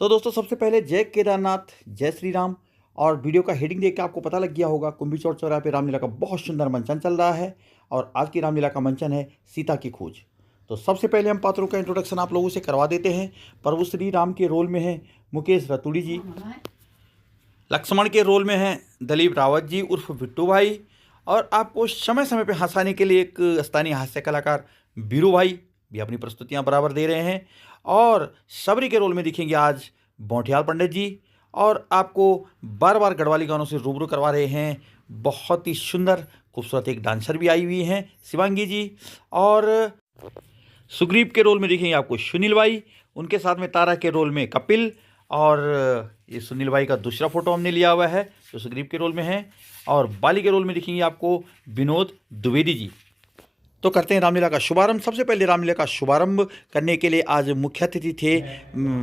तो दोस्तों सबसे पहले जय केदारनाथ, जय श्री राम। और वीडियो का हेडिंग देख के आपको पता लग गया होगा, कुंभी चौर चौराहे पे रामलीला का बहुत सुंदर मंचन चल रहा है। और आज की रामलीला का मंचन है सीता की खोज। तो सबसे पहले हम पात्रों का इंट्रोडक्शन आप लोगों से करवा देते हैं। प्रभु श्री राम के रोल में है मुकेश रतूड़ी जी। लक्ष्मण के रोल में है दिलीप रावत जी उर्फ बिट्टू भाई। और आपको समय समय पर हंसाने के लिए एक स्थानीय हास्य कलाकार बीरू भाई भी अपनी प्रस्तुतियां बराबर दे रहे हैं। और सबरी के रोल में दिखेंगे आज बोठियाल पंडित जी। और आपको बार बार गढ़वाली गानों से रूबरू करवा रहे हैं बहुत ही सुंदर खूबसूरत एक डांसर भी आई हुई हैं शिवांगी जी। और सुग्रीव के रोल में दिखेंगे आपको सुनील भाई, उनके साथ में तारा के रोल में कपिल। और ये सुनील भाई का दूसरा फोटो हमने लिया हुआ है जो सुग्रीव के रोल में है। और बाली के रोल में दिखेंगे आपको विनोद द्विवेदी जी। तो करते हैं रामलीला का शुभारंभ। सबसे पहले रामलीला का शुभारंभ करने के लिए आज मुख्य अतिथि थे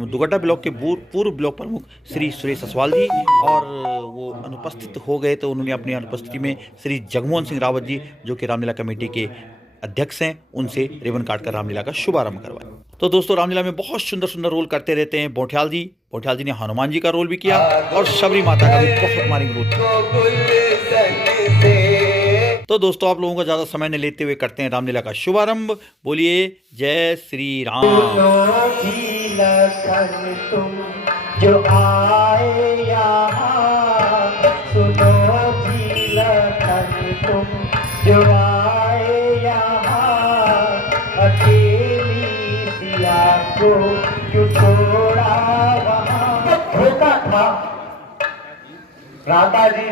दुगड्डा ब्लॉक के पूर्व ब्लॉक प्रमुख श्री सुरेश असवाल जी। और वो अनुपस्थित हो गए तो उन्होंने अपनी अनुपस्थिति में श्री जगमोहन सिंह रावत जी जो कि रामलीला कमेटी के अध्यक्ष हैं उनसे रिबन काटकर रामलीला का शुभारंभ करवाया। तो दोस्तों रामलीला में बहुत सुंदर सुंदर रोल करते रहते हैं बोठियाल जी ने हनुमान जी का रोल भी किया और सबरी माता का भी बहुत मारी रोल। तो दोस्तों आप लोगों का ज़्यादा समय नहीं लेते हुए करते हैं रामलीला का शुभारंभ। बोलिए जय श्री राम। तुम जो आए यहाँ, सुनो जी लखन तुम जो आए यहाँ, अकेली सिया को क्यों छोड़ा वहाँ। धोखा था राधा जी,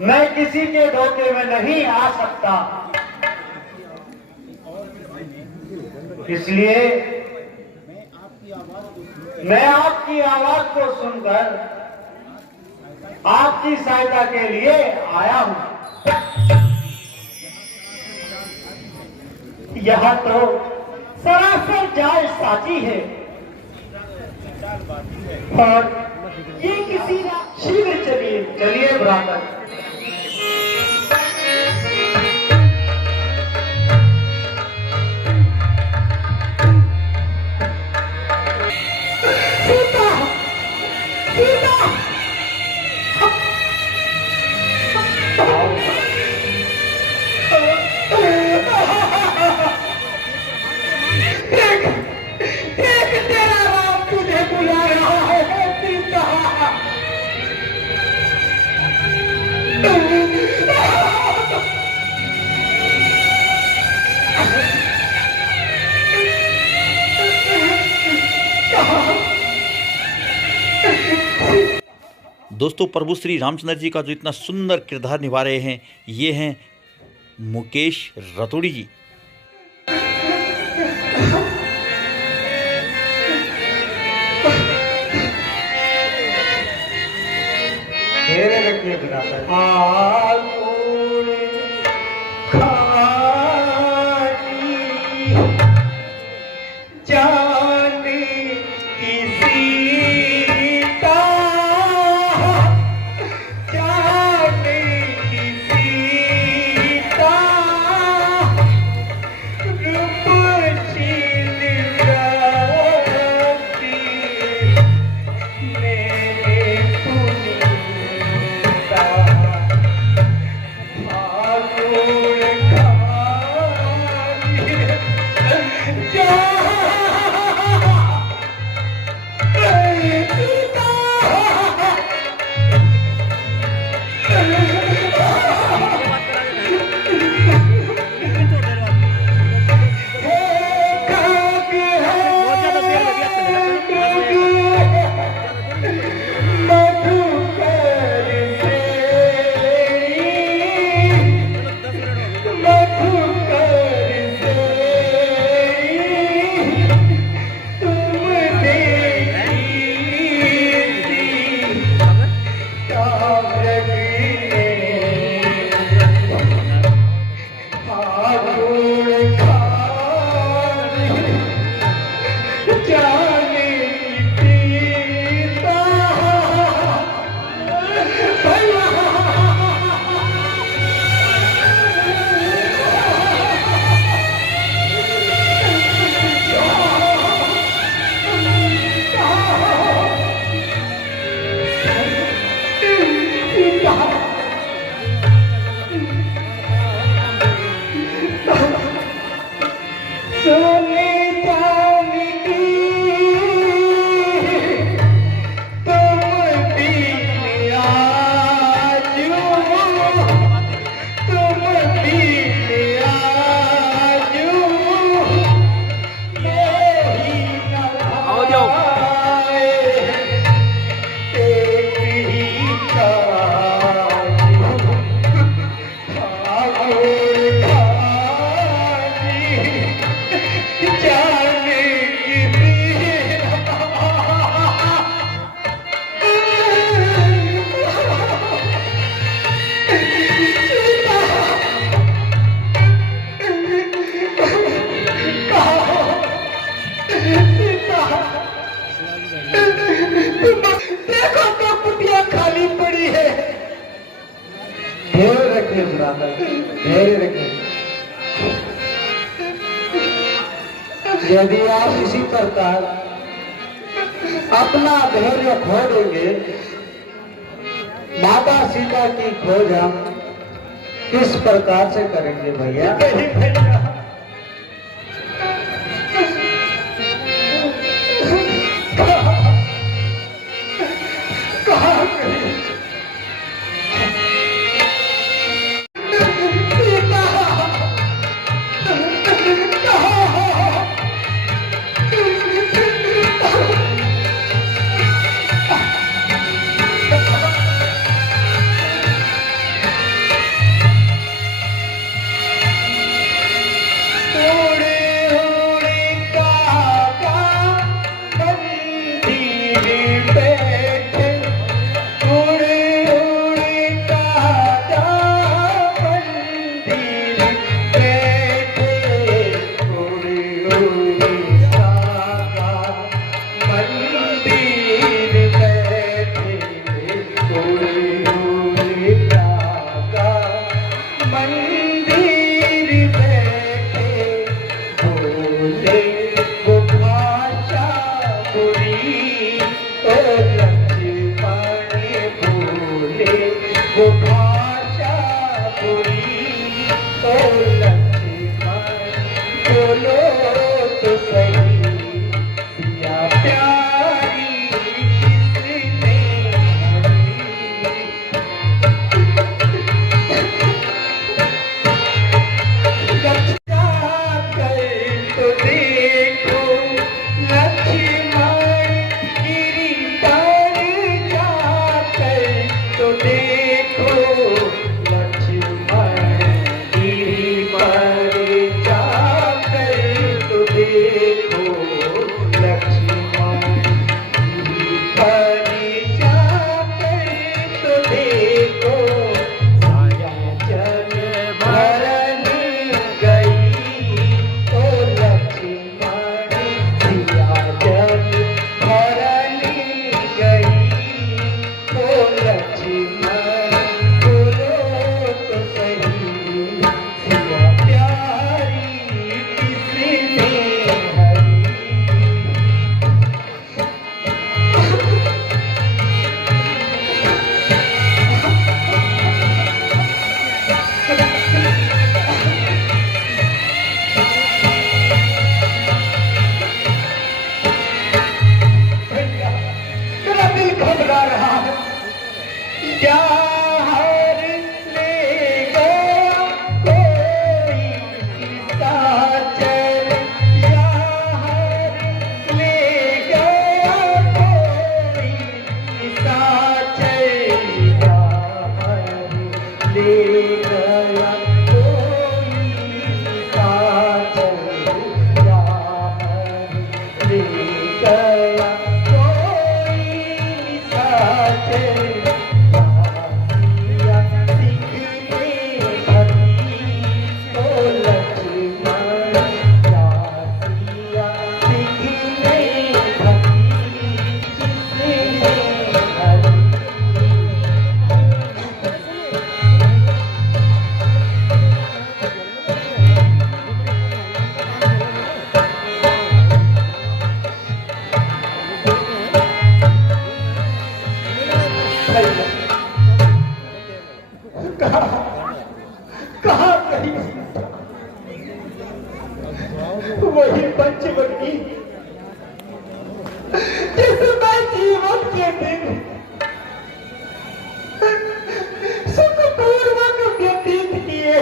मैं किसी के धोखे में नहीं आ सकता, इसलिए मैं आपकी आवाज को सुनकर आपकी सहायता के लिए आया हूं। यह तो सरासर जाल साजी है और ये किसी शीघ्र चलिए ब्राह्मण। दोस्तों प्रभु श्री रामचंद्र जी का जो इतना सुंदर किरदार निभा रहे हैं ये हैं मुकेश रतूड़ी जी। रखिए ब्राह्मण, धैर्य रखिए। यदि आप इसी प्रकार अपना धैर्य खो देंगे, माता सीता की खोज हम किस प्रकार से करेंगे भैया? वही पंचवटी जिसमें जीवन के दिन सुखपूर्वक व्यतीत किए।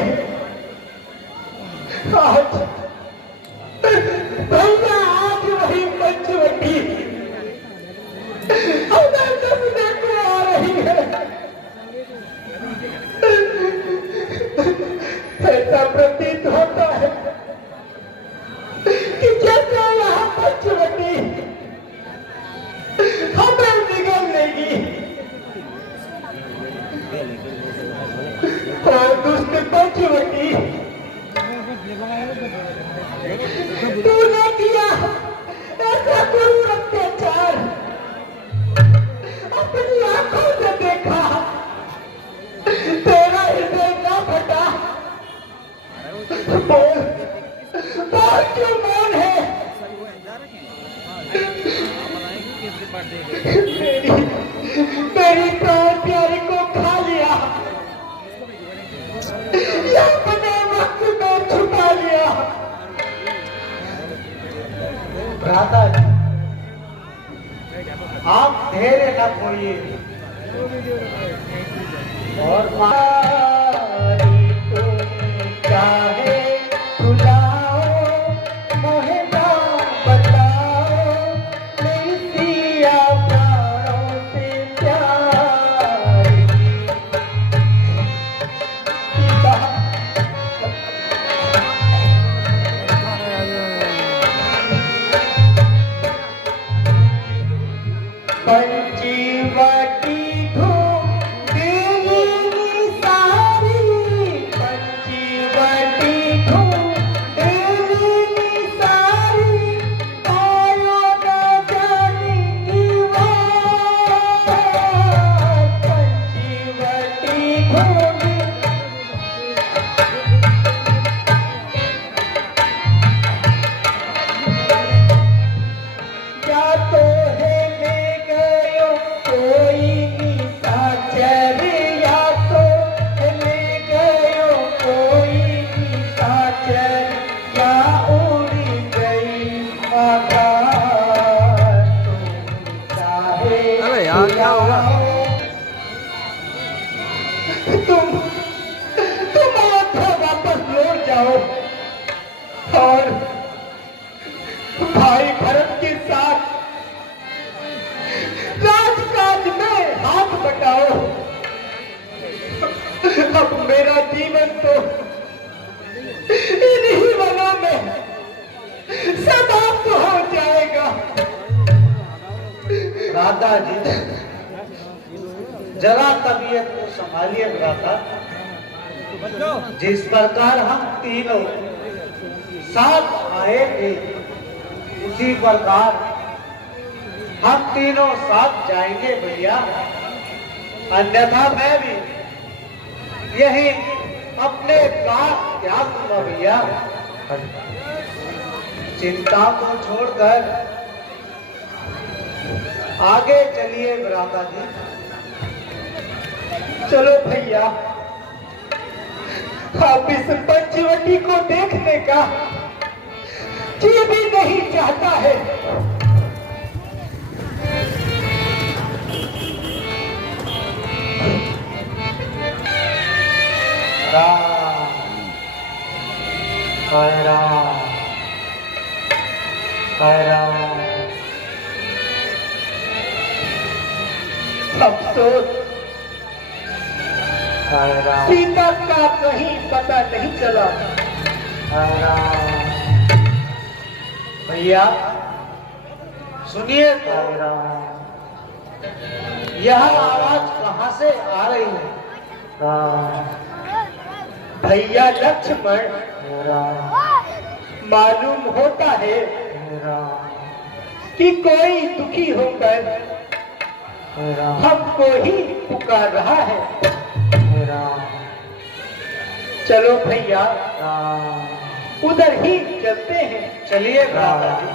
आज भैया आज वही पंचवटी हमें देखने को आ रही है। ऐसा प्रतीत होता है कि जैसे यहाँ पंचवटी हमें निगल लेगी और दुष्ट पंचवटी तूने किया ऐसा कोई अत्याचार अपनी आंखों से देखा, तेरा हृदय न मेरी प्राण प्यारे को खा लिया या अपने वक्त में छुपा लिया। भ्राता जी, आप धैर्य न खोइए और चाहे बुलाओ मोहे नाम बताओ, मेरी सिया प्राणों से प्यारी। पंचवटी ढूंढेगी सारी, पंचवटी ढूंढेगी सारी, आयो न जानेगी वो। पंचवटी ढूंढ क्या तो है ले गयो कोई निशाचर, या तो है ले गयो कोई निशाचर, या उड़ गई आकाश। तुम चाहे अबे यार, क्या होगा? तुम अयोध्या वापस लौट जाओ और भाई भरत के साथ राजकाज में हाथ बटाओ। अब मेरा जीवन तो इन्हीं वनों में समाप्त हो जाएगा। भ्राता जी, जरा तबीयत को संभालिए भ्राता। जिस प्रकार हम तीनों साथ आए थे, उसी प्रकार हम तीनों साथ जाएंगे भैया। अन्यथा मैं भी यही अपने प्राण त्याग दूंगा भैया। चिंता को छोड़कर आगे चलिए भ्राता जी। चलो भैया, आप इस पंचवटी को देखने का जी भी नहीं चाहता है। राम, जय राम, जय राम। अफसोस जय राम, सीता का कहीं पता नहीं चला। जय राम। भैया सुनिए तो, यह आवाज कहाँ से आ रही है? भैया लक्ष्मण, मालूम होता है कि कोई दुखी होकर हमको ही पुकार रहा है। चलो भैया, उधर ही चलते हैं। चलिए भ्राता जी।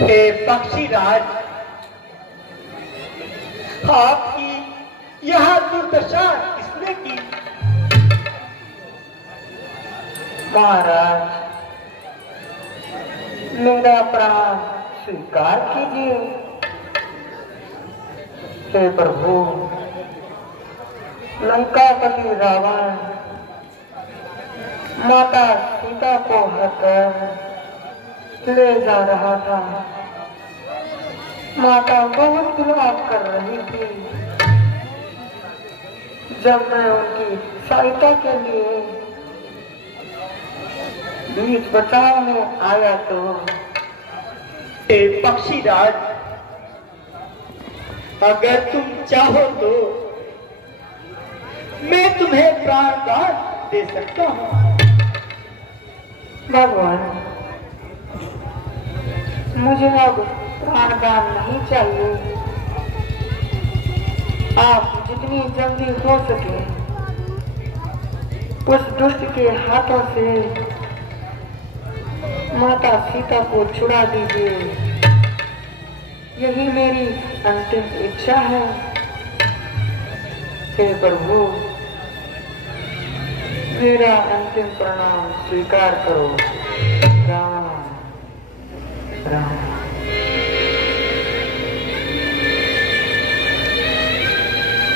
हे पक्षीराज, आपकी यह दुर्दशा किसने की? महाराज, मेरा प्राण स्वीकार कीजिए। हे प्रभु, लंकापति रावण माता सीता को हरकर ले जा रहा था। माता बहुत विलाप कर रही थी। जब मैं उनकी सहायता के लिए बीच बचाव में आया तो हे पक्षीराज, अगर तुम चाहो तो मैं तुम्हें प्राणदान दे सकता हूँ। भगवान, मुझे अब प्राणदान नहीं चाहिए। आप जितनी जल्दी हो सके उस दुष्ट के हाथों से माता सीता को छुड़ा दीजिए। यही मेरी अंतिम इच्छा है। हे प्रभु, मेरा अंतिम प्रणाम स्वीकार करो। राम राम।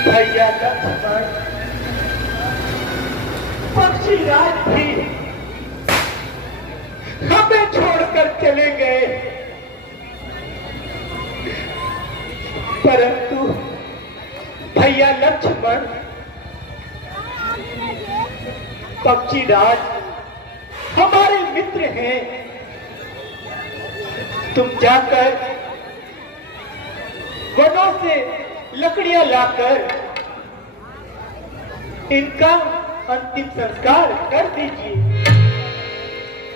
भैया लक्ष्मण पक्षीराज भी हमें छोड़कर चले गए, परंतु भैया लक्ष्मण पक्षीराज हमारे मित्र हैं। तुम जाकर वनों से लकड़ियां लाकर इनका अंतिम संस्कार कर दीजिए।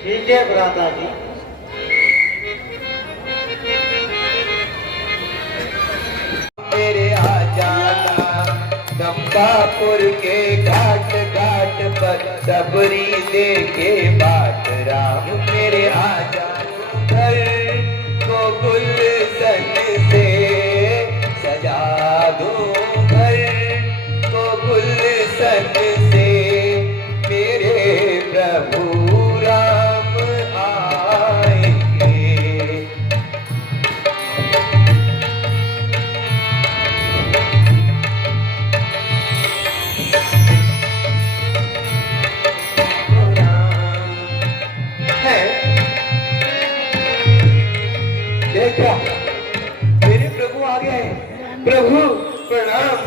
ठीक है भ्राता जी। मेरे आ जाना चंपापुर के घाट घाट पर सबरी दे के बाट राम। मेरे आ जाना घर को गुलशन से सजा दूं, घर को गुलशन से मेरे प्रभु राम आएंगे। देखा, मेरे प्रभु आ गए। प्रभु प्रणाम।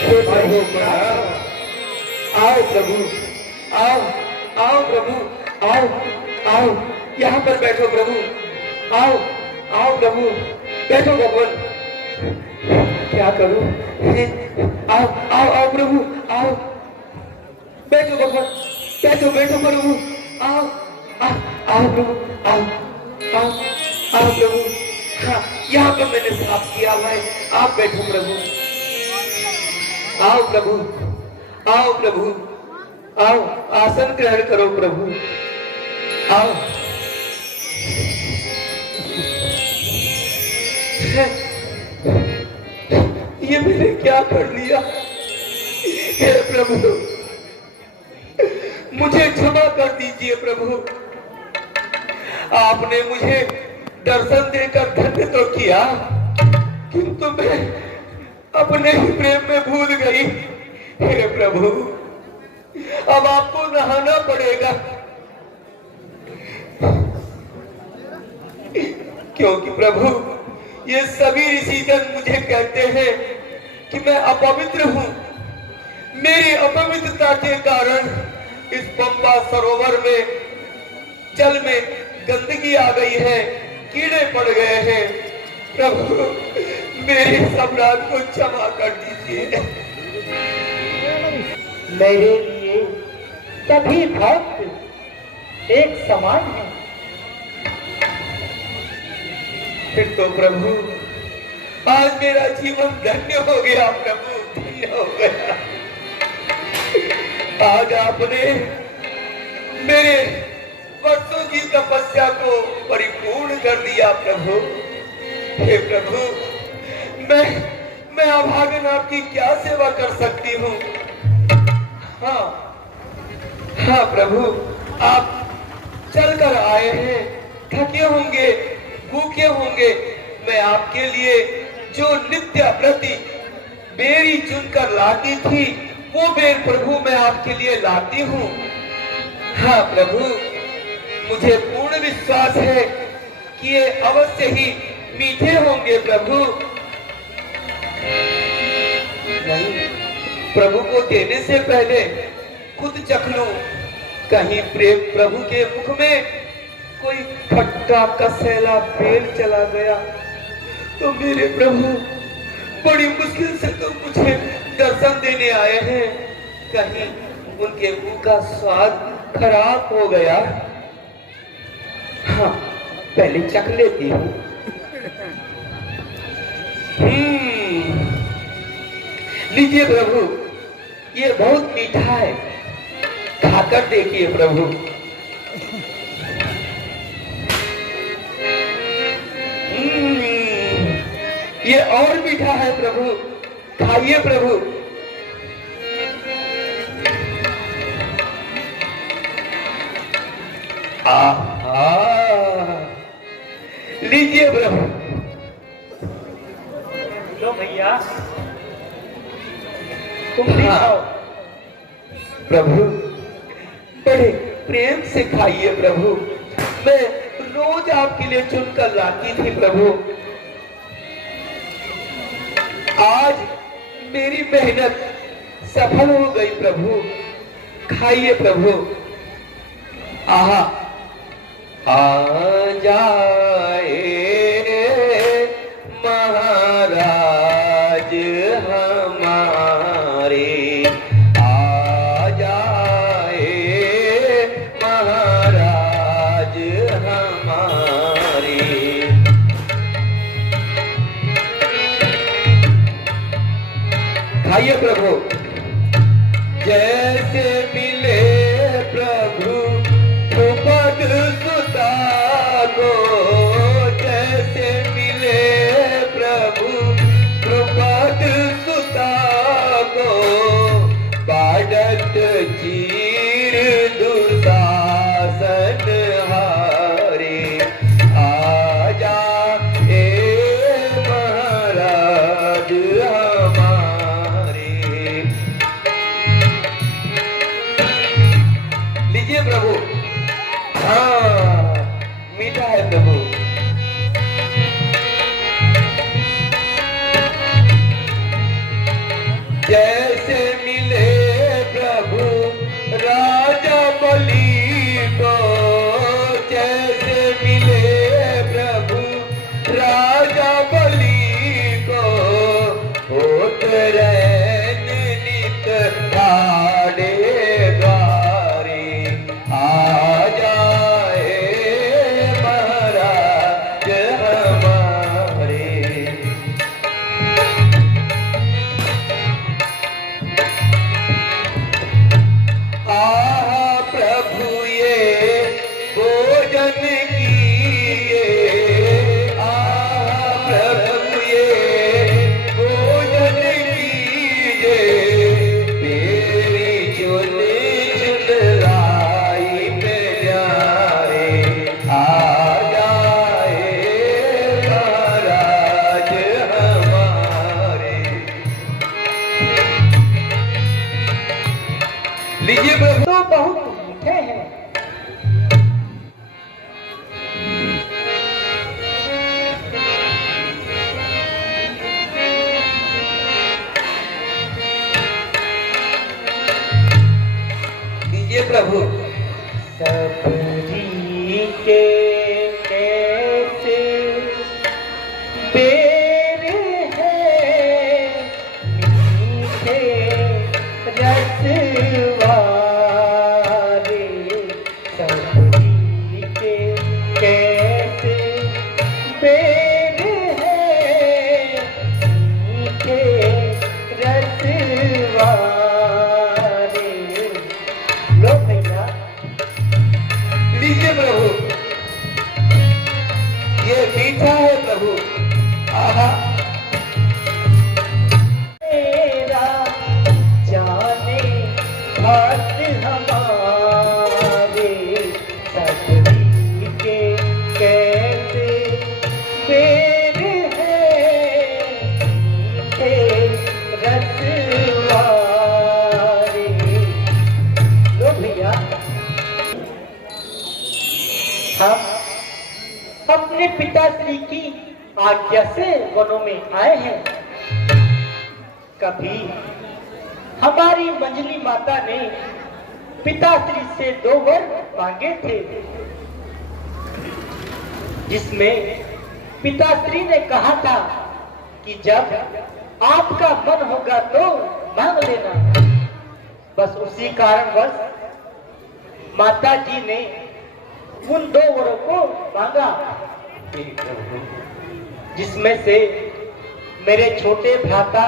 हे प्रभु प्रणाम। आओ प्रभु, आओ आओ प्रभु, आओ आओ यहाँ पर बैठो प्रभु। आओ आओ प्रभु, बैठो भगवान। क्या करूं? आओ आओ आओ प्रभु, आओ बैठो भगवान, बैठो बैठो प्रभु। आओ आओ आओ प्रभु, आओ आओ आओ प्रभु। हाँ, यहाँ पर मैंने साफ किया हुआ है, आप बैठो प्रभु। आओ प्रभु, आओ प्रभु, आओ आसन ग्रहण करो प्रभु। आओ। ये मैंने क्या कर लिया? हे प्रभु, मुझे क्षमा कर दीजिए प्रभु। आपने मुझे दर्शन देकर धन्य तो किया, किंतु मैं अपने ही प्रेम में भूल गई। हे प्रभु, अब आपको नहाना पड़ेगा, क्योंकि प्रभु ये सभी ऋषिजन मुझे कहते हैं कि मैं अपवित्र हूँ। मेरी अपवित्रता के कारण इस पंपा सरोवर में जल में गंदगी आ गई है, कीड़े पड़ गए हैं। प्रभु, मेरे अपराध को क्षमा कर दीजिए। मेरे लिए सभी भक्त एक समान हैं। फिर तो प्रभु आज मेरा जीवन धन्य हो गया। प्रभु धन्य हो गया। आज आपने मेरे वर्षों की तपस्या को परिपूर्ण कर दिया प्रभु। हे प्रभु, मैं अभागन आपकी क्या सेवा कर सकती हूँ? हाँ हाँ प्रभु, आप चलकर आए हैं, थके होंगे, भूखे होंगे। मैं आपके लिए जो नित्य प्रति बेरी चुनकर लाती थी, वो बेर प्रभु मैं आपके लिए लाती हूँ। हाँ प्रभु, मुझे पूर्ण विश्वास है कि ये अवश्य ही मीठे होंगे प्रभु। नहीं, प्रभु को देने से पहले खुद चख लूं, कहीं प्रेम प्रभु के मुख में कोई खट्टा कसैला बेल चला गया तो मेरे प्रभु बड़ी मुश्किल से तो मुझे दर्शन देने आए हैं, कहीं उनके मुंह का स्वाद खराब हो गया। हाँ, पहले चख लेती हूँ। लीजिए प्रभु, ये बहुत मीठा है, खाकर देखिए प्रभु। ये और मीठा है प्रभु, खाइए प्रभु। आहा, लीजिए प्रभु। लो भैया, तुम भी खाओ। प्रभु, बड़े प्रेम से खाइए प्रभु। मैं रोज आपके लिए चुनकर लाती थी प्रभु। आज मेरी मेहनत सफल हो गई प्रभु। खाइए प्रभु। आहा, आ जाए महाराज हमारे, आ जाए महाराज हमारे। खाइए प्रभु। जैसे मिले प्रभु द्रुपद सुता को, जैसे मिले प्रभु द्रुपद सुता को, बाढ़त चीर दुशासन हारे, आ जाए महाराज हमारे। लीजिए प्रभु। हाँ, मीठा है प्रभु। जैसे मिले प्रभु राजा बलि को, जैसे मिले प्रभु राजा बलि को, होत रैन नित ठाड़े द्वारे, आ जाए महाराज हमारे। आहा प्रभु ये भोजन कीजिए, आहा प्रभु ये भोजन कीजिए, मेरी चुन चुन लाई प्यारे, आ जाए महाराज हमारे। लीजिए प्रभु। तो बहुत मीठे हैं। लीजिए प्रभु। सबरी के कैसे बेर है, मीठे रसवारे। सबरी के कैसे बेर है, मीठे रसवारे। लो भैया, लीजिए प्रभु। ये मीठा है प्रभु। आहा, मेरा जाने भक्त हमारे, सबरी के कैसे बेर है, मीठे रसवारे। लो भैया, हम अपने पिताश्री की आज्ञा से वनों में आए हैं। कभी हमारी मंजली माता ने पिताश्री से 2 वर मांगे थे, जिसमें पिताश्री ने कहा था कि जब आपका मन होगा तो मांग लेना। बस उसी कारणवश माता जी ने उन 2 वरों को मांगा, जिसमें से मेरे छोटे भ्राता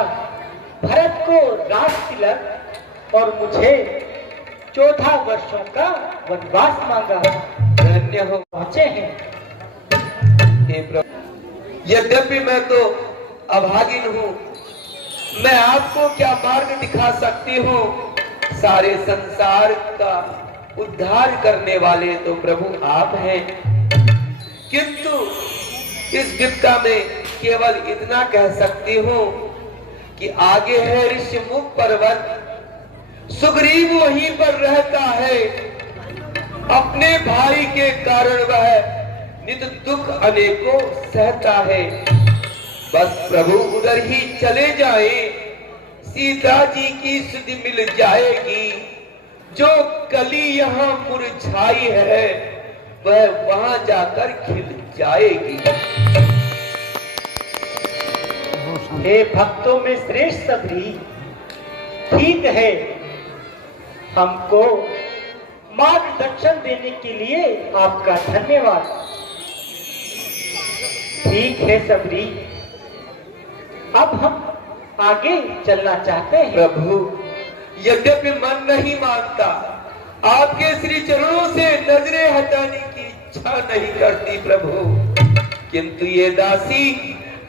भरत को राज तिलक और मुझे 14 वर्षों का वनवास मांगा। धन्य हो पहुंचे हैं। हे प्रभु, यद्यपि मैं तो अभागिन हूँ, मैं आपको क्या मार्ग दिखा सकती हूँ? सारे संसार का उद्धार करने वाले तो प्रभु आप हैं। किंतु इस विपदा में केवल इतना कह सकती हूँ कि आगे है ऋषिमुख पर्वत, सुग्रीव वहीं पर रहता है। अपने भाई के कारण वह नित दुख अनेकों सहता है। बस प्रभु उधर ही चले जाएं, सीता जी की सुधि मिल जाएगी। जो कली यहाँ मुरझाई है वह वहां जाकर खिल जाएगी। हे भक्तों में श्रेष्ठ सबरी, ठीक है, हमको मार्गदर्शन देने के लिए आपका धन्यवाद। ठीक है सबरी, अब हम आगे चलना चाहते हैं। प्रभु, यद्यपि मन नहीं मानता, आपके श्री चरणों से नजरें हटाने की इच्छा नहीं करती प्रभु, किंतु ये दासी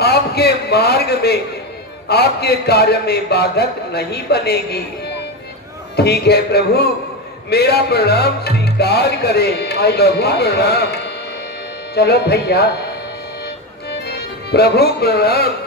आपके मार्ग में, आपके कार्य में बाधक नहीं बनेगी। ठीक है प्रभु, मेरा प्रणाम स्वीकार करें। प्रभु प्रणाम। चलो भैया। प्रभु प्रणाम।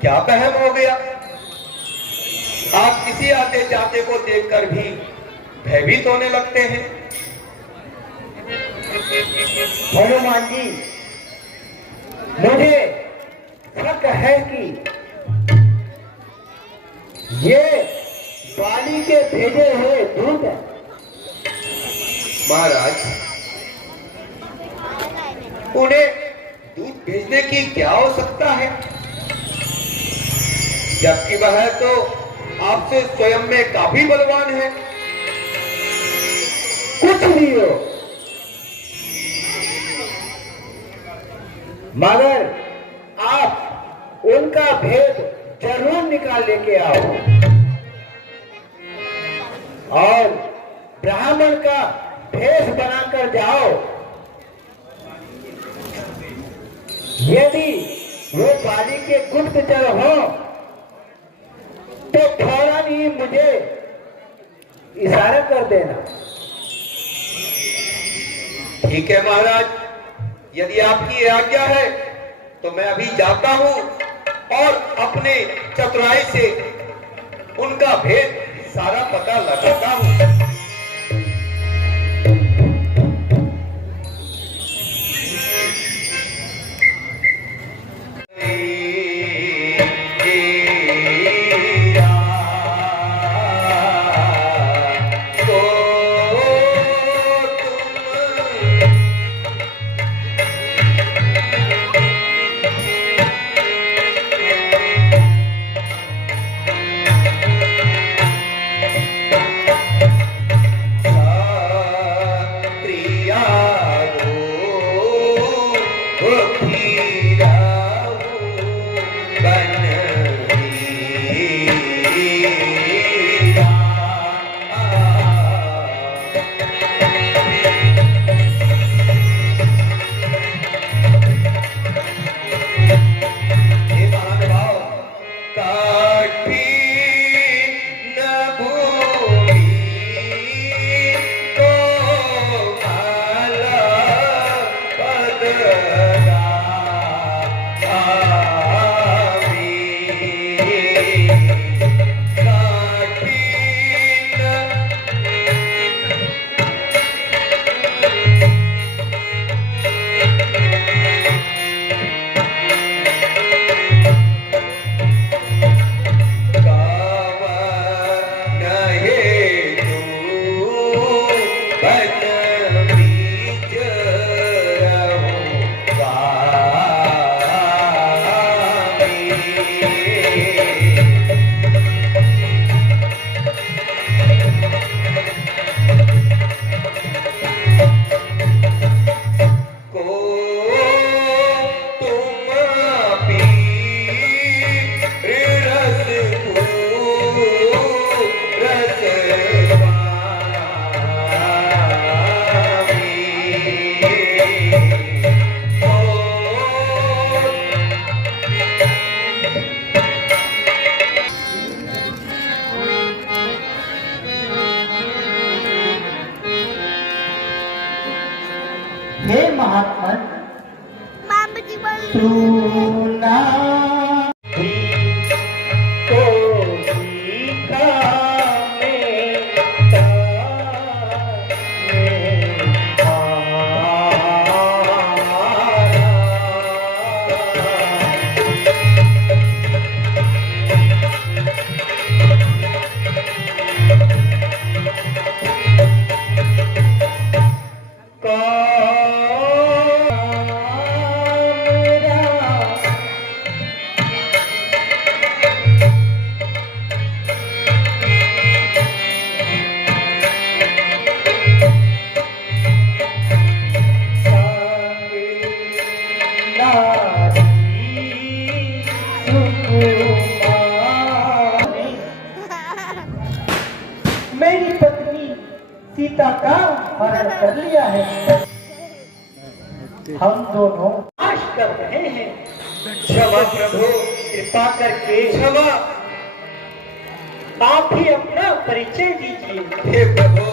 क्या बहम हो गया? आप किसी आते जाते को देखकर भी भयभीत होने लगते हैं। हनुमान जी, मुझे शक है कि ये बाली के भेजे हुए दूत है। महाराज, उन्हें दूध भेजने की क्या आवश्यकता है, जबकि वह तो आपसे स्वयं में काफी बलवान है। कुछ भी हो, मगर आप उनका भेद जरूर निकाल लेके आओ और ब्राह्मण का भेष बनाकर जाओ। यदि वो बाली के गुप्तचर हो तो फौरन ही मुझे इशारा कर देना। ठीक है महाराज, यदि आपकी आज्ञा है तो मैं अभी जाता हूं और अपने चतुराई से उनका भेद सारा पता लगाता हूं। कर लिया है। हम दोनों आश कर रहे हैं। क्षमा प्रभु, कृपा करके क्षमा। आप ही अपना परिचय दीजिए। हे प्रभु,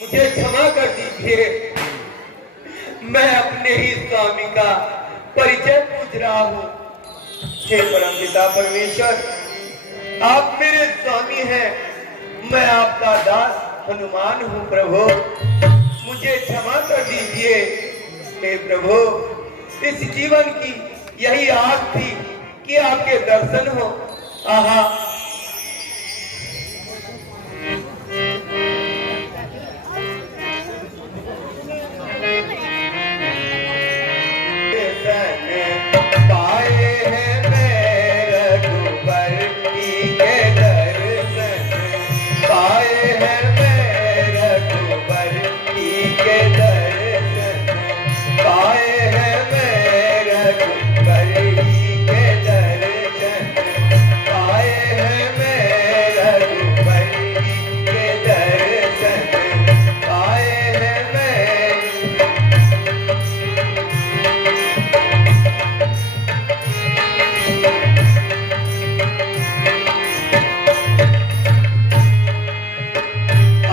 मुझे क्षमा कर दीजिए। मैं अपने ही स्वामी का परिचय पूछ रहा हूँ। हे परमपिता परमेश्वर, आप मेरे स्वामी हैं, मैं आपका दास हनुमान हूँ प्रभु, मुझे क्षमा कर दीजिए। हे प्रभु, इस जीवन की यही आस थी कि आपके दर्शन हो। आहा, पाए हैं मेरे रघुबर के दर्शन, पाए हैं मेरे रघुबर के दर्शन, पाए हैं मेरे रघुबर के दर्शन, पाए हैं मेरे रघुबर के दर्शन, पाए हैं मेरे।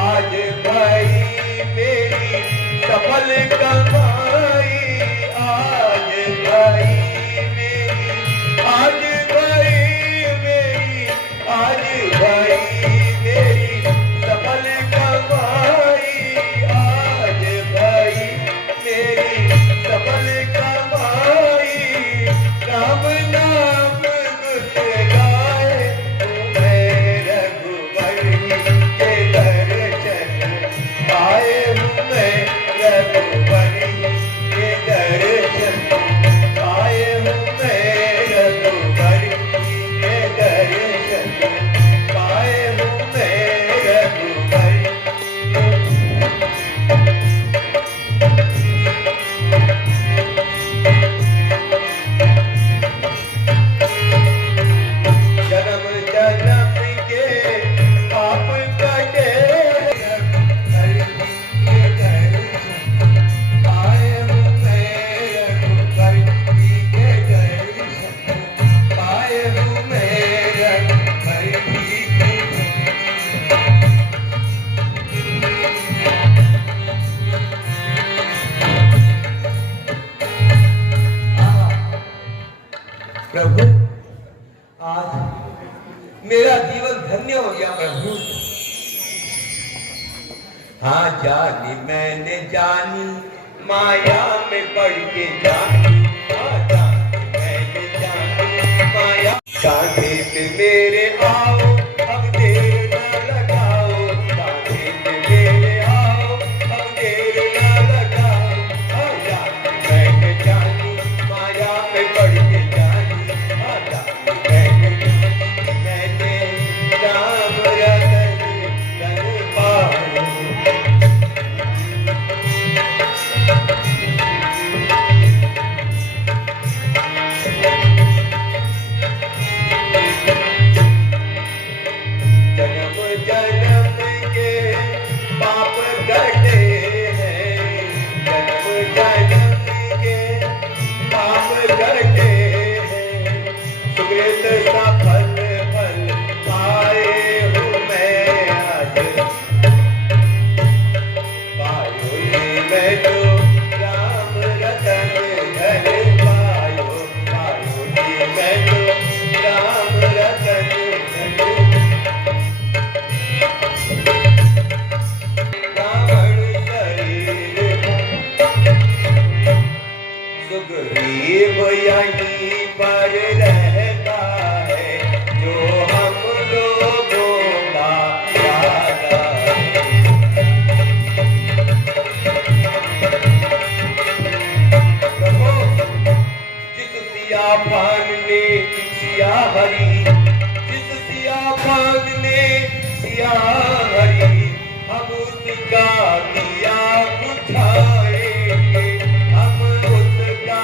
आज भाई मेरी सफल कमाई, आज भाई मेरी, आज भाई मेरी, आज भाई मेरी सफल कमाई, आज भाई मेरी सफल कमाई। राम नाम गुण गाए तुम्हें रघुबर के दर्शन, पाए हूँ मैं रघुबर के दर्शन, पाए हूँ मैं रघुबर के दर्शन, पाए हूँ मैं रघुबर। जन्म जन्म के पाप कटे, पाए हूँ मैं रघुबर के दर्शन, पाए हूँ मैं रघुबर के। प्रभु, आज मेरा जीवन धन्य हो गया प्रभु। हाँ, जानी मैंने जानी माया में पड़ के जानी, हाँ जानी मैंने जानी माया। कांधे पे मेरे आओ, अब देर ना लगाओ, कांधे पे मेरे आओ, अब देर ना लगाओ। हाँ जानी मैंने जानी माया में पड़ के जानी, हाँ जानी मैंने राम रतन धन पायो। जन्म जन्म के पाप कटे हैं, जन्म जन्म के पाप कटे हैं, सुकृत का फल फल पाए हूँ मैं आज, पायो ही मैं तो राम रतन धन पायो, पायो ही मैं तो राम रतन धन। रावण शरीर सुग्रीव यहीं पर रहता है, जो हम लोगों का राजा है। प्रभु, जिस सियाफान ने सिया हरी, जिस सियाफान ने सिया हरी, हम उसका दिया बुझाएंगे, हम उसका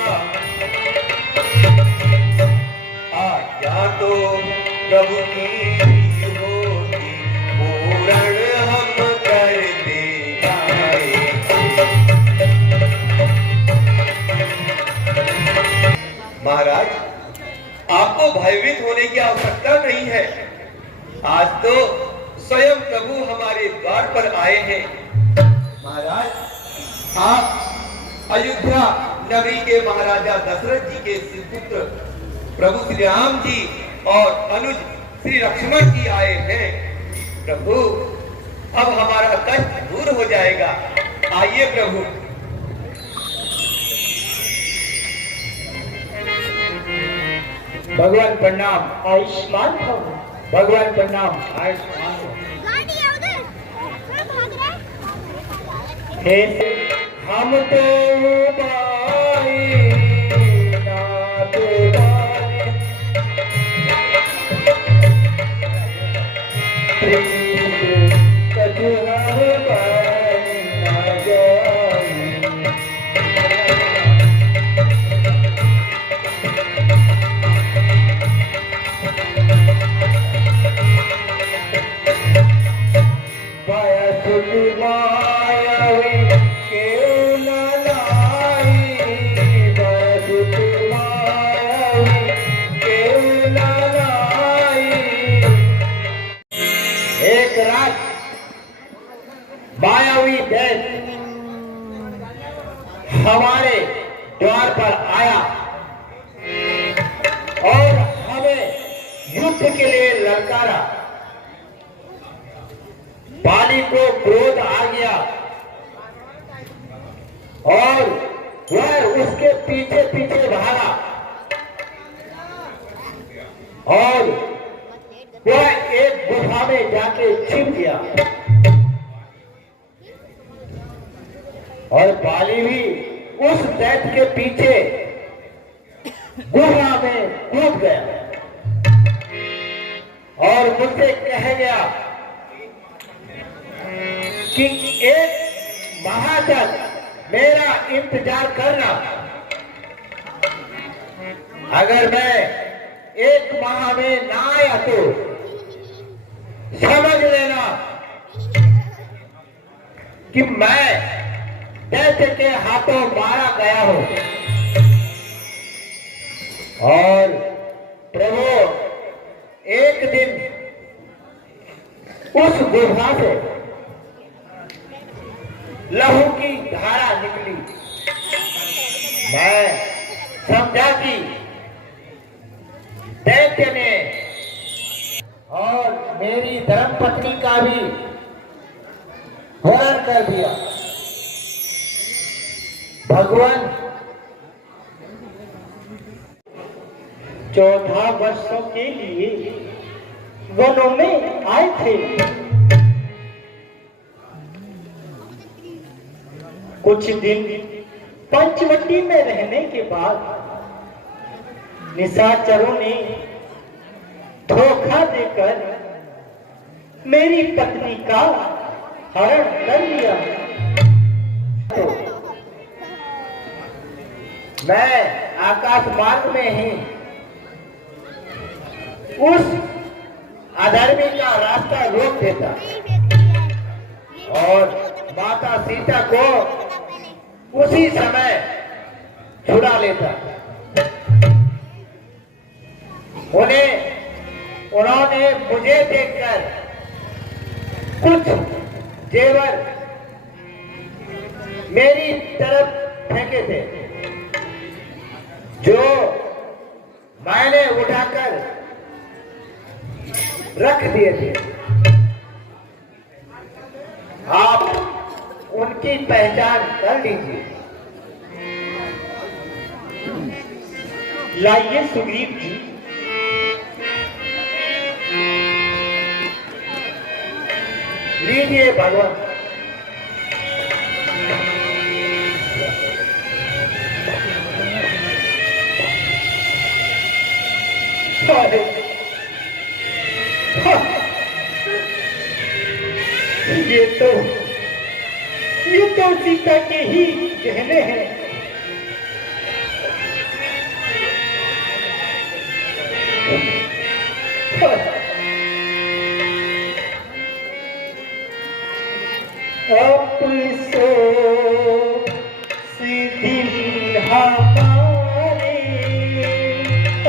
आज्ञा तो प्रभु की होगी, पूर्ण हम करते जाएंगे। भयभीत होने की आवश्यकता नहीं है। आज तो स्वयं प्रभु हमारे द्वार पर आए हैं। महाराज, आप अयोध्या नगरी के महाराजा दशरथ जी के सुपुत्र प्रभु श्री राम जी और अनुज श्री लक्ष्मण जी आए हैं। प्रभु, अब हमारा कष्ट दूर हो जाएगा। आइए प्रभु। भगवान प्रणाम, आयुष्मान भव। भगवान प्रणाम, आयुष्मान भव। हे हम तो बाई ना तो बाई, कजुहार बाई ना जाई। एक रात मायावी दैत हमारे द्वार पर आया और हमें युद्ध के लिए ललकारा। बाली को क्रोध आ गया और वह उसके पीछे पीछे भागा और वह एक गुफा में जाके छिप गया और बाली भी उस दैत्य के पीछे गुफा में कूद गया और मुझसे कह गया कि एक माह तक मेरा इंतजार करना। अगर मैं एक माह में ना आया तो समझ लेना कि मैं दैत्य के हाथों मारा गया हूं। और प्रभु एक दिन उस गुफा से लहू की धारा निकली। मैं समझा कि दैत्य ने और मेरी धर्मपत्नी का भी हरण कर दिया। भगवान 14 वर्षों के लिए वनों में आए थे। कुछ दिन पंचवटी में रहने के बाद निशाचरों ने धोखा देकर मेरी पत्नी का हरण कर लिया। तो मैं आकाश मार्ग में ही उस अधर्मी का रास्ता रोक देता और माता सीता को उसी समय छुड़ा लेता। उन्होंने मुझे देखकर कुछ जेवर मेरी तरफ फेंके थे जो मैंने उठाकर रख दिए थे। आप उनकी पहचान कर लीजिए। लाइए सुग्रीव जी, लीजिए भगवान। ये तो सीता के ही गहने हैं। सीधी हमारे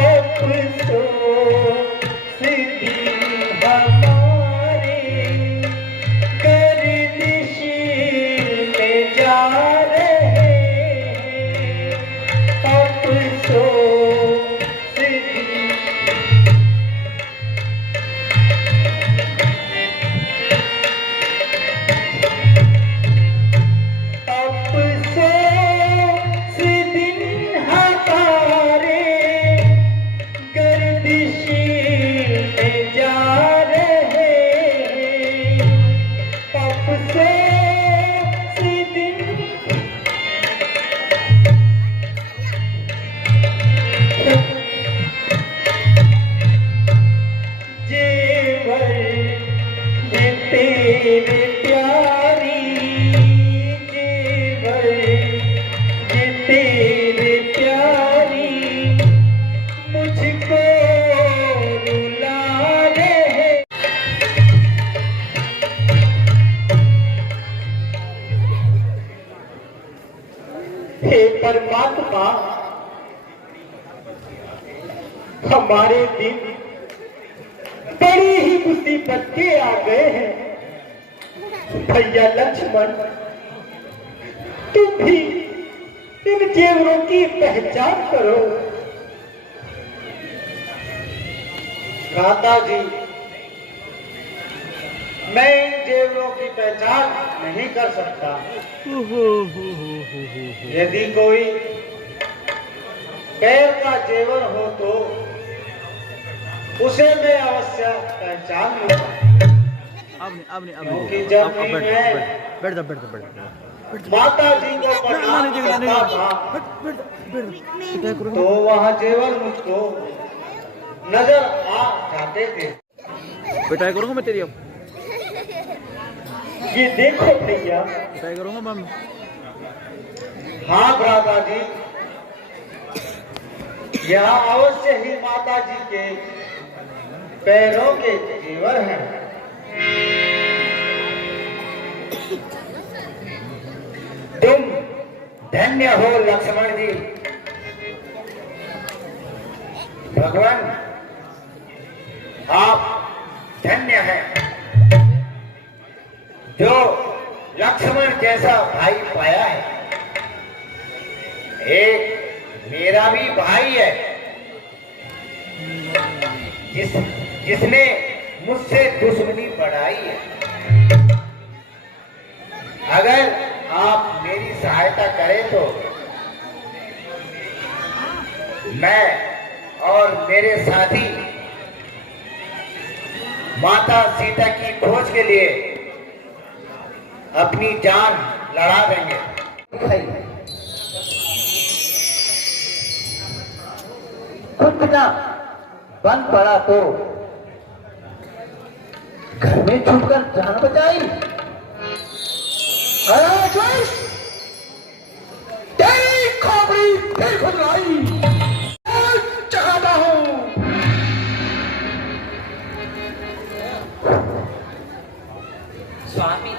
अफसोस हमारे गर्दिश में जा रहे हैं अफसोस भी। अफसोस दिन हमारे गर्दिश में जा रहे हैं अफसोस दिन। जेवर ये तेरे प्यारी, जेवर ये तेरे प्यारी मुझको रुला रहे। हे परमात्मा, हमारे दिन बड़ी ही मुसीबत के आ गए हैं। भैया लक्ष्मण, तुम भी इन जेवरों की पहचान करो। भ्राता जी, मैं इन जेवरों की पहचान नहीं कर सकता। यदि कोई पैर का जेवर हो तो उसे मैं अवश्य पहचान लूंगा। क्योंकि जब मैं माता जी को प्रणाम करता था तो वह जेवर मुझको नजर आ जाते थे। पिटाई करूंगा मैं तेरी अब, ये देखो भैया। पिटाई करूंगा मैं। हाँ भ्राता जी, यह अवश्य ही माता जी के पैरों के जेवर हैं। तुम धन्य हो लक्ष्मण जी। भगवान, आप धन्य हैं जो लक्ष्मण जैसा भाई पाया है। एक मेरा भी भाई है जिसने मुझसे दुश्मनी बढ़ाई है। अगर आप मेरी सहायता करें तो मैं और मेरे साथी माता सीता की खोज के लिए अपनी जान लड़ा देंगे। कुछ बिना बन पड़ा तो घर में छुपकर जान बचाई। तेरी खोपड़ी फिर खुदलाई चाहता हूँ। स्वामी,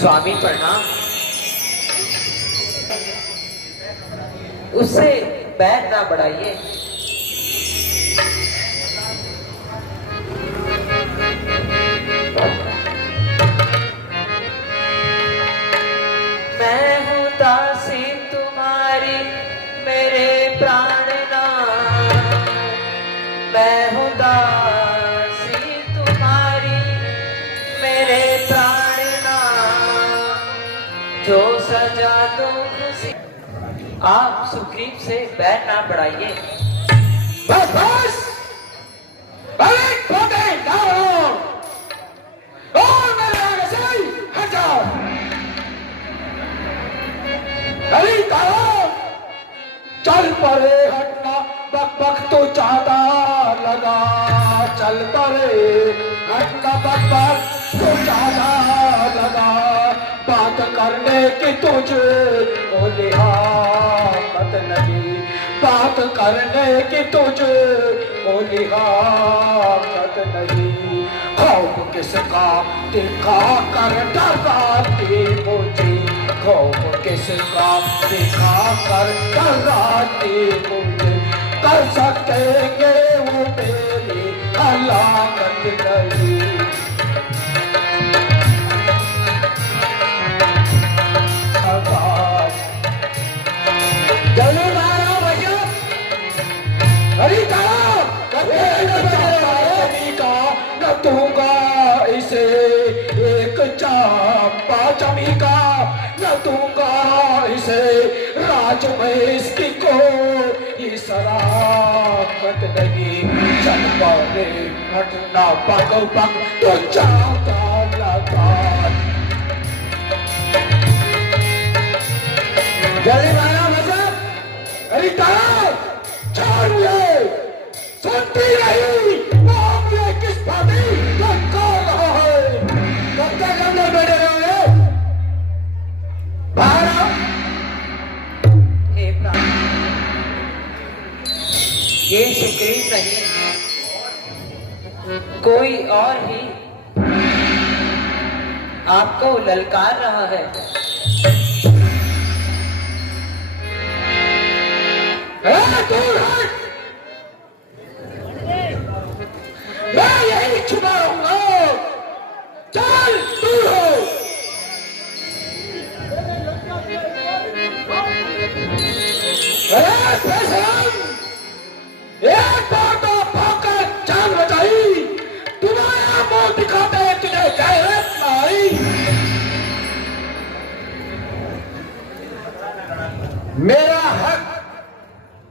स्वामी प्रणाम। उससे बैर ना बढ़ाइए। मैं हूँ दासी तुम्हारी मेरे प्राणनाथ। मैं हूँ दासी तुम्हारी मेरे प्राणनाथ। जो सजा दो खुशी। आप सुग्रीव से बैर ना बढ़ाइए। बस बस, अरे खोटे जाओ और मेरे आगे से हट जाओ। अरे तारो, चल परे हटना, बक बक तो ज्यादा लगा। चल परे हटना, बक बक तो ज्यादा लगा। बात करने की तुझे को लिहाकत नहीं। बात करने की तुझे को लिहाकत नहीं। खौफ किसका दिखा कर डराती मुझे। खौफ किसका दिखा कर डराती मुझे। सकेंगे वो तेरी अलामत नहीं। जल्दी मारो भैया, अरे का न दूंगा इसे एक चापा चमी का, न दूंगा इसे राज में इसकी को ये शराफत नहीं। चल पड़े हटना पग पग तो जाता लगा। जल्दी मारा मतलब, अरे छोड़िए, सुनती रही मामले किस भाभी लटका रहा है। कब तक अंदर बैठे रहोगे? बाहर आओ। हे प्राण, ये सुग्रीव नहीं, कोई और ही आपको ललकार रहा है। दूर हट, मैं यही छुपा रहूंगा। चल दूर हो। एक बार तो भागकर जान बचाई, तुम्हारा मुंह दिखाते तुझे गैरत न आई।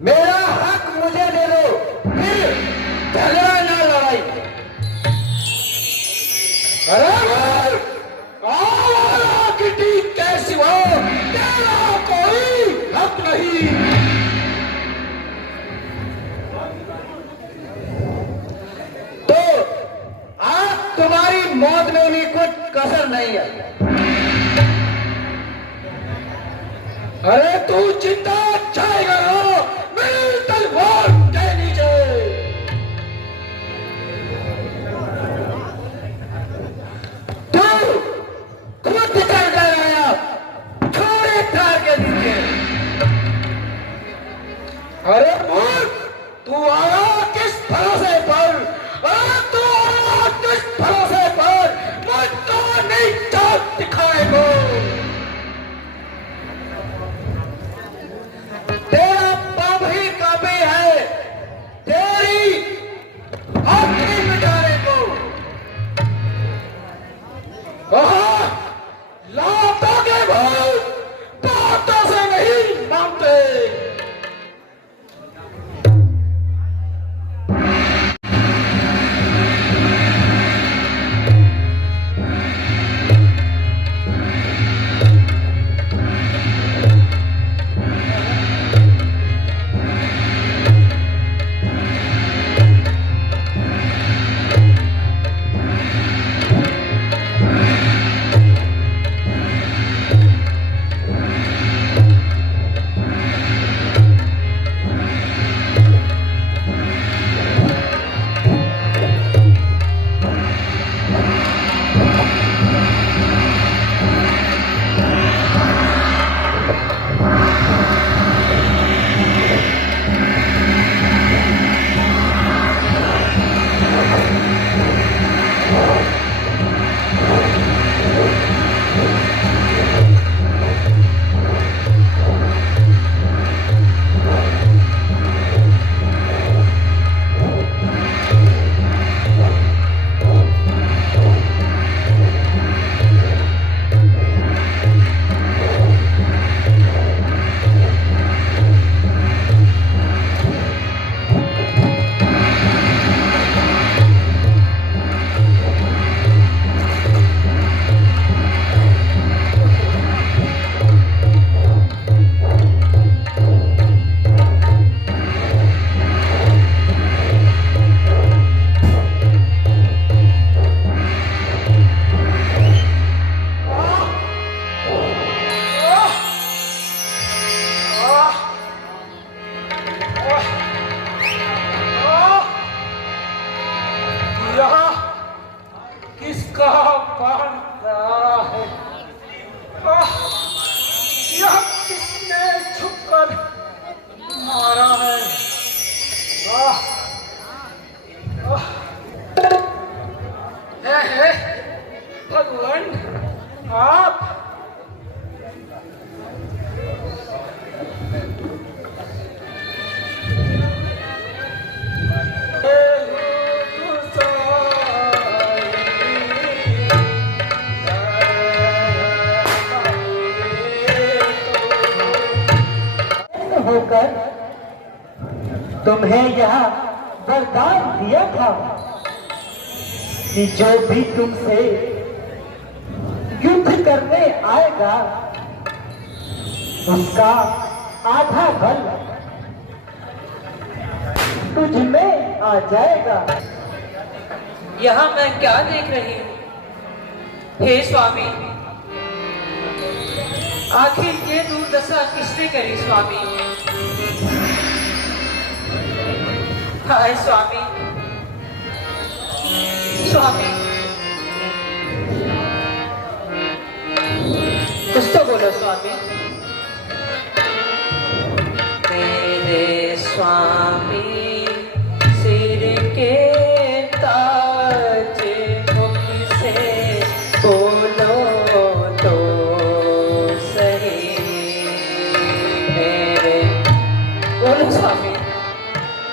मेरा हक मुझे दे दो, फिर झगड़ा ना लड़ाई। अरे किटी कैसी हो, तेरा कोई हक नहीं। तो आज तुम्हारी मौत में भी कुछ कसर नहीं है। अरे तू चिंता जाएगा ना, मेरी तलवार के नीचे। तू खुद चल गया छोड़े तार के नीचे। अरे मूर्ख, तू आया किस भरोसे पर? अरे तू आया किस भरोसे पर? मुझको नहीं चाट दिखाएगा। तेरा पाप ही काफी है तेरी आखिरी मिटाने को। लातों के भूत बातों से नहीं मानते। तुम्हें यह वरदान दिया था कि जो भी तुमसे युद्ध करने आएगा उसका आधा बल तुझ में आ जाएगा। यहाँ मैं क्या देख रही हूँ? हे स्वामी, आखिर ये दुर्दशा किसने करी स्वामी? हाय स्वामी, स्वामी कुछ तो बोलो स्वामी। मेरे स्वामी सिर के ताज मुख से बोलो तो सही। मेरे बोलो स्वामी,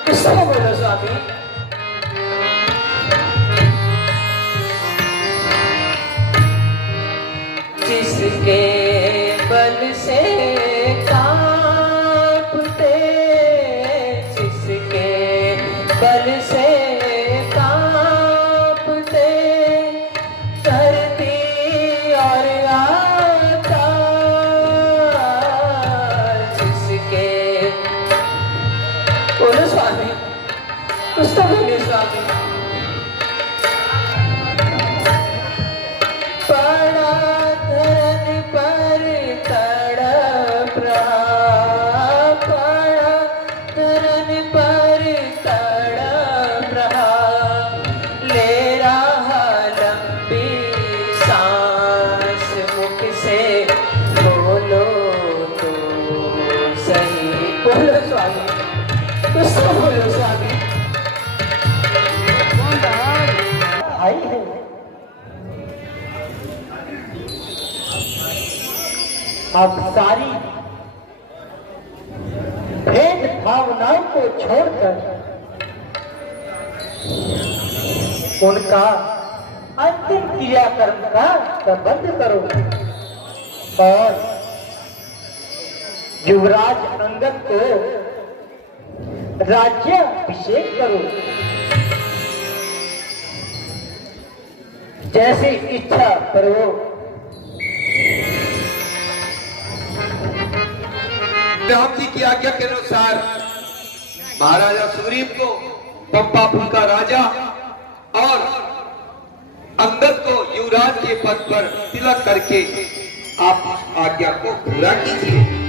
कुछ तो बोलो स्वामी। जिसके बल से कांपते, जिसके बल से कांपते धरती और आकाश, जिसके बोलो स्वामी, कुछ तो बोलिए स्वामी। बोलो स्वामी, कुछ तो बोलो स्वामी। भाई है अब सारी भेद भावनाओं को छोड़कर उनका अंतिम क्रियाकर्म का प्रबंध करो और युवराज अंगद को राज्याभिषेक करो। जैसी इच्छा करो। राम जी की आज्ञा के अनुसार महाराजा सुग्रीव को पंपापुर का राजा और अंगद को युवराज के पद पर तिलक करके आप आज्ञा को पूरा कीजिए।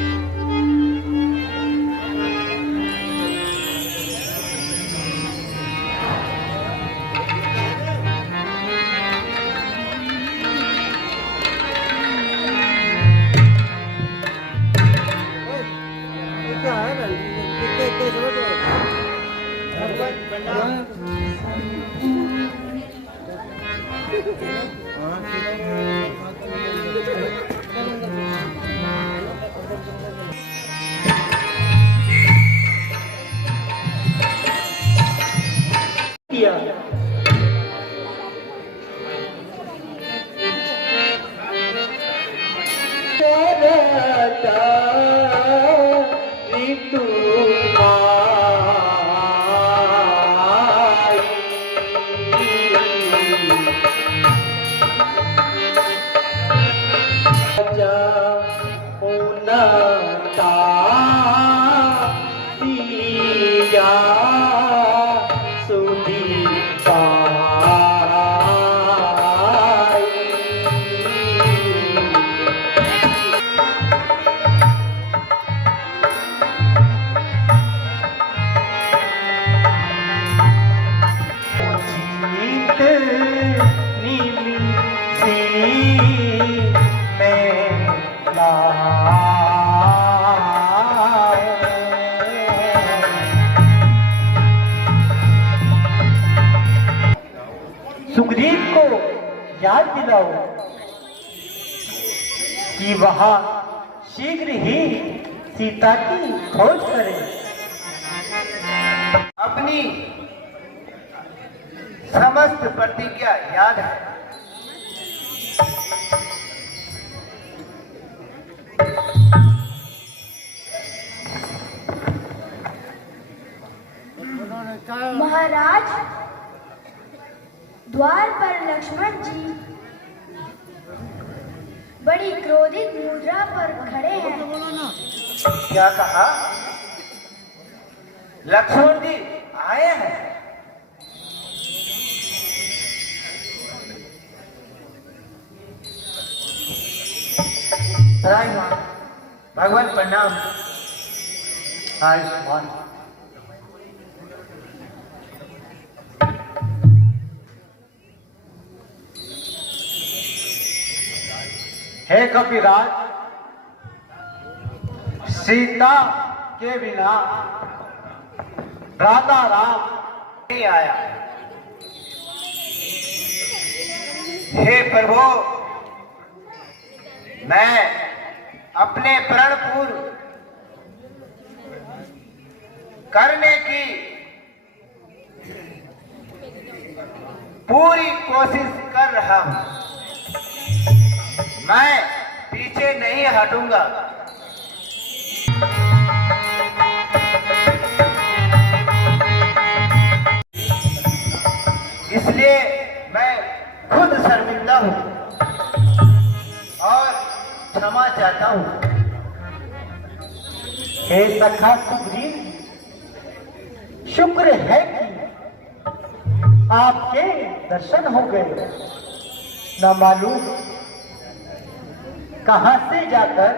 सुग्रीव को याद दिलाओ कि वह शीघ्र ही सीता की खोज करे। अपनी समस्त प्रतिज्ञा याद है। महाराज, द्वार पर लक्ष्मण जी बड़ी क्रोधित मुद्रा पर खड़े हैं। क्या कहा? लक्ष्मण जी आए हैं? भगवान प्रणाम। आयुष्मान। हे कपिराज, सीता के बिना राधा राम नहीं आया। हे प्रभु, मैं अपने प्रण पूर्ण करने की पूरी कोशिश कर रहा हूं। मैं पीछे नहीं हटूंगा। इसलिए मैं खुद शर्मिंदा हूं और क्षमा चाहता हूं। हे सखा सुग्रीव, शुक्र है कि आपके दर्शन हो गए। न मालूम कहां से जाकर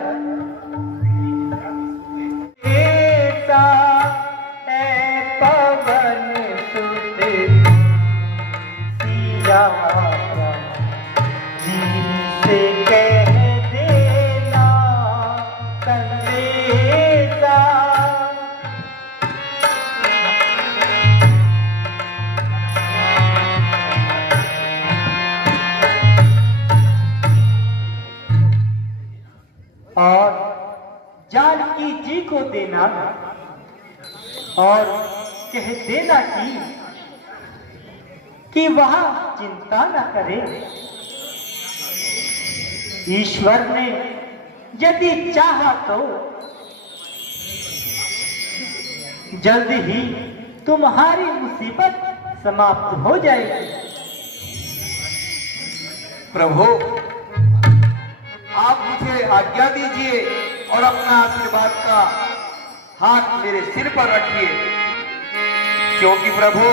पवन सुत सिया से कह देना संदेशा। और जानकी जी को देना और कह देना कि वह चिंता न करे। ईश्वर ने यदि चाहा तो जल्द ही तुम्हारी मुसीबत समाप्त हो जाएगी। प्रभु, आप मुझे आज्ञा दीजिए और अपना आशीर्वाद का हाथ मेरे सिर पर रखिए, क्योंकि प्रभु